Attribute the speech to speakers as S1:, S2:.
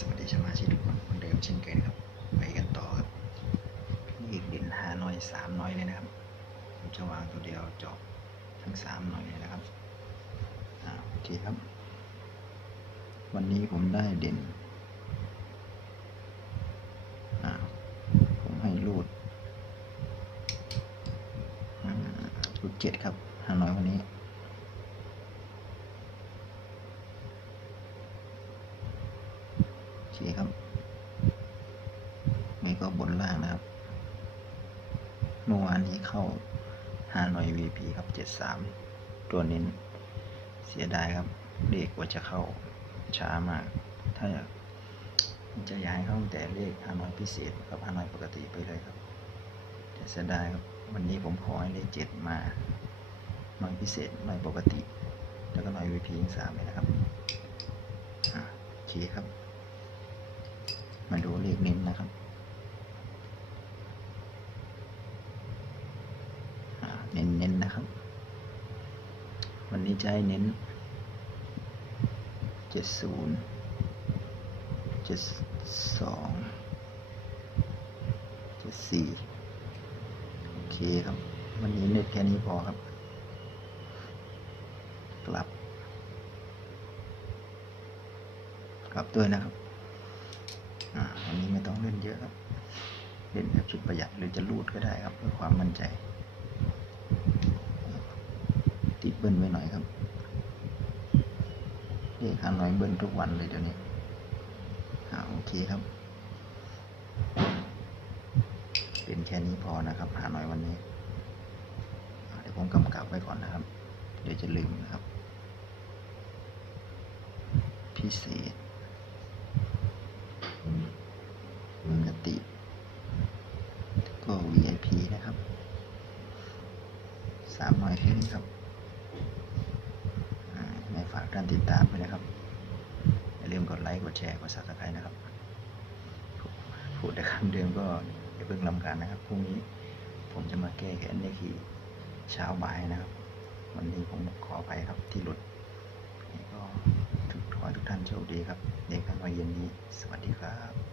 S1: สวัสดีสมาชิกทุกคนคนเดิมเช่นเคยนะครับ ไปกันต่อครับ นี่อีกดินหาน่อยสามน่อยเลยนะครับ ผมจะวางตัวเดียวจบทั้งสามน่อยเลยนะครับอ่าโอเคครับ วันนี้ผมได้เด่นอ่าผมให้รูดรูดเจ็ดครับหาน่อยวันนี้ โอ เคครับนี่ก็บนล่างนะครับ เมื่อวานนี้เข้าฮานอย VP ครับ73ตัวนี้เสียดายครับเลขกว่าจะเข้าช้ามาก ถ้าอยากจะย้ายเข้าแต่เลขฮานอยพิเศษกับฮานอยปกติไปเลยครับแต่เสียดายครับ วันนี้ผมขอให้เลขเจ็ดมาหน่อยพิเศษหน่อยปกติ แล้วก็หน่อย VP ทั้งสามเลยนะครับอ่าโอเคครับ มาดูเลขเน้นนะครับเน้นเน้นนะครับ วันนี้จะให้เน้นเจ็ดศูนย์เจ็ดสองเจ็ดสี่โอเคครับ วันนี้เน็ตแค่นี้พอครับ กลับ กลับด้วยนะครับ อ่าอันนี้ไม่ต้องเล่นเยอะครับ เล่นแบบชุดประหยัดหรือจะรูดก็ได้ครับ เพื่อความมั่นใจ ติดเบิ้ลไว้หน่อยครับเรียกหาน้อยเบิ้ลทุกวันเลยเดี๋ยวนี้อ่าโอเคครับ เป็นแค่นี้พอนะครับ หาหน่อยวันนี้เดี๋ยวผมกำกับไว้ก่อนนะครับ เดี๋ยวจะลืมนะครับ พิเศษ ปกติก็ VIP นะครับสามร้อยแค่นี้ครับในฝากการติดตามไปนะครับ อย่าลืมกดไลค์ กดแชร์ กดซับสไครต์นะครับ พูดแต่คำเดิมก็อย่าเพิ่งลำการนะครับ พรุ่งนี้ผมจะมาแก้แค้นในทีเช้าบ่ายนะครับ วันนี้ผมขอไปครับที่หลุดก็ขอทุกท่านโชคดีครับ เด็กกันวันเย็นนี้ สวัสดีครับ